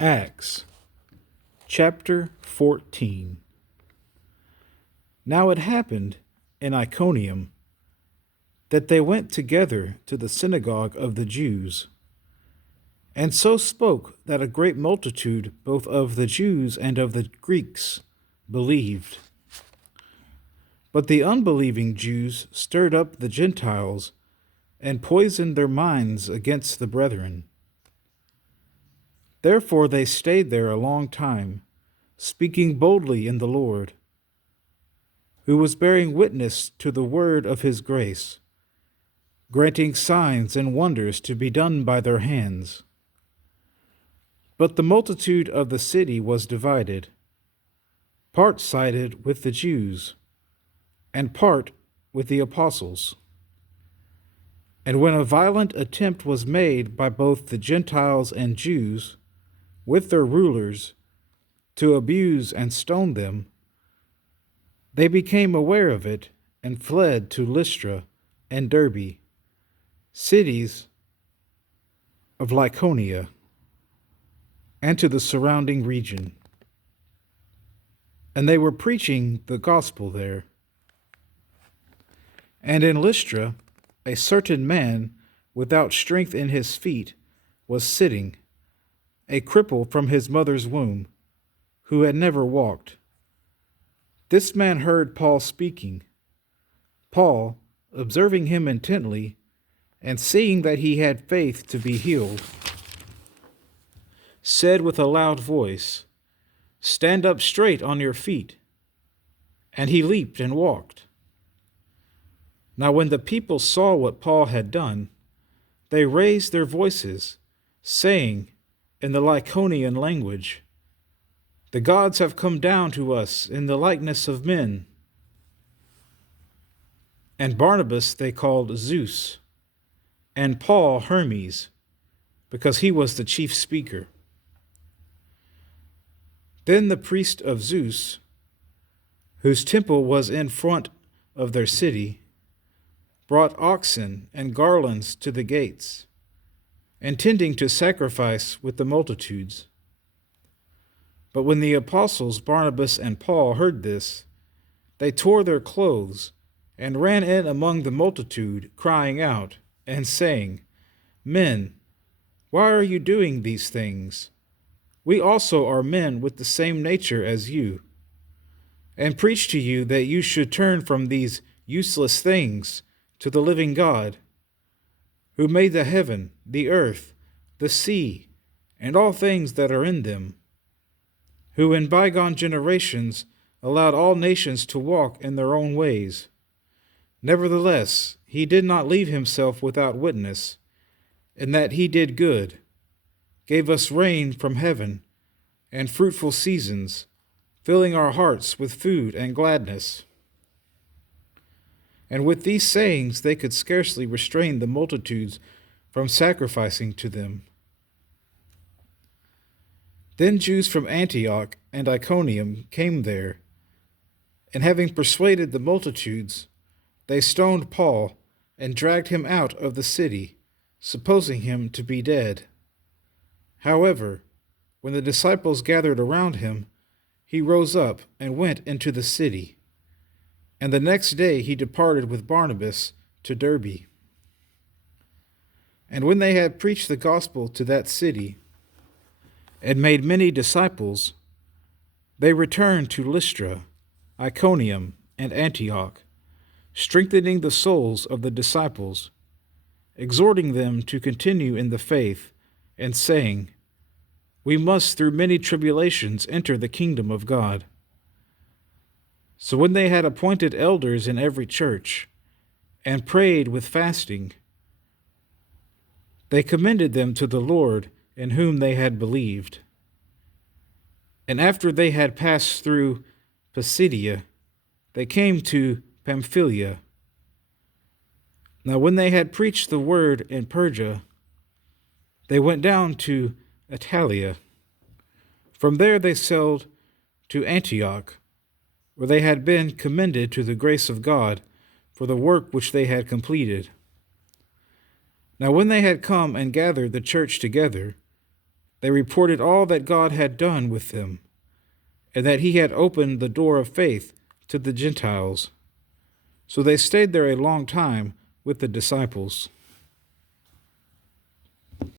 Acts chapter 14. Now it happened in Iconium that they went together to the synagogue of the Jews, and so spoke that a great multitude both of the Jews and of the Greeks believed. But the unbelieving Jews stirred up the Gentiles and poisoned their minds against the brethren. Therefore they stayed there a long time, speaking boldly in the Lord, who was bearing witness to the word of his grace, granting signs and wonders to be done by their hands. But the multitude of the city was divided. Part sided with the Jews, and part with the apostles. And when a violent attempt was made by both the Gentiles and Jews, with their rulers, to abuse and stone them, they became aware of it and fled to Lystra and Derbe, cities of Lycaonia, and to the surrounding region. And they were preaching the gospel there. And in Lystra, a certain man without strength in his feet was sitting, a cripple from his mother's womb, who had never walked. This man heard Paul speaking. Paul, observing him intently, and seeing that he had faith to be healed, said with a loud voice, "Stand up straight on your feet." And he leaped and walked. Now when the people saw what Paul had done, they raised their voices, saying in the Lycaonian language, "The gods have come down to us in the likeness of men." And Barnabas they called Zeus, and Paul Hermes, because he was the chief speaker. Then the priest of Zeus, whose temple was in front of their city, brought oxen and garlands to the gates, intending to sacrifice with the multitudes. But when the apostles Barnabas and Paul heard this, they tore their clothes and ran in among the multitude, crying out and saying, "Men, why are you doing these things? We also are men with the same nature as you, and preach to you that you should turn from these useless things to the living God, who made the heaven, the earth, the sea, and all things that are in them, who in bygone generations allowed all nations to walk in their own ways. Nevertheless, he did not leave himself without witness, in that he did good, gave us rain from heaven, and fruitful seasons, filling our hearts with food and gladness." And with these sayings they could scarcely restrain the multitudes from sacrificing to them. Then Jews from Antioch and Iconium came there, and having persuaded the multitudes, they stoned Paul and dragged him out of the city, supposing him to be dead. However, when the disciples gathered around him, he rose up and went into the city. And the next day he departed with Barnabas to Derbe. And when they had preached the gospel to that city, and made many disciples, they returned to Lystra, Iconium, and Antioch, strengthening the souls of the disciples, exhorting them to continue in the faith, and saying, "We must through many tribulations enter the kingdom of God." So when they had appointed elders in every church, and prayed with fasting, they commended them to the Lord in whom they had believed. And after they had passed through Pisidia, they came to Pamphylia. Now when they had preached the word in Perga, they went down to Attalia. From there they sailed to Antioch, where they had been commended to the grace of God for the work which they had completed. Now when they had come and gathered the church together, They reported all that God had done with them, and that he had opened the door of faith to the Gentiles. So they stayed there a long time with the disciples.